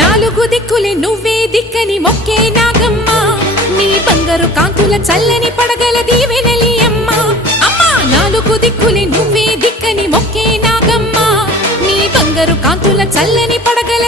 నాలుగు దిక్కులే నువ్వే దిక్కని మొక్కే నాగమ్మ నీ బంగారు కాంతుల చల్లని పడగల దీవెనలి అమ్మ అమ్మా నాలుగు దిక్కులే నువ్వే దిక్కని మొక్కే నాగమ్మ నీ బంగారు కాంతుల చల్లని పడగల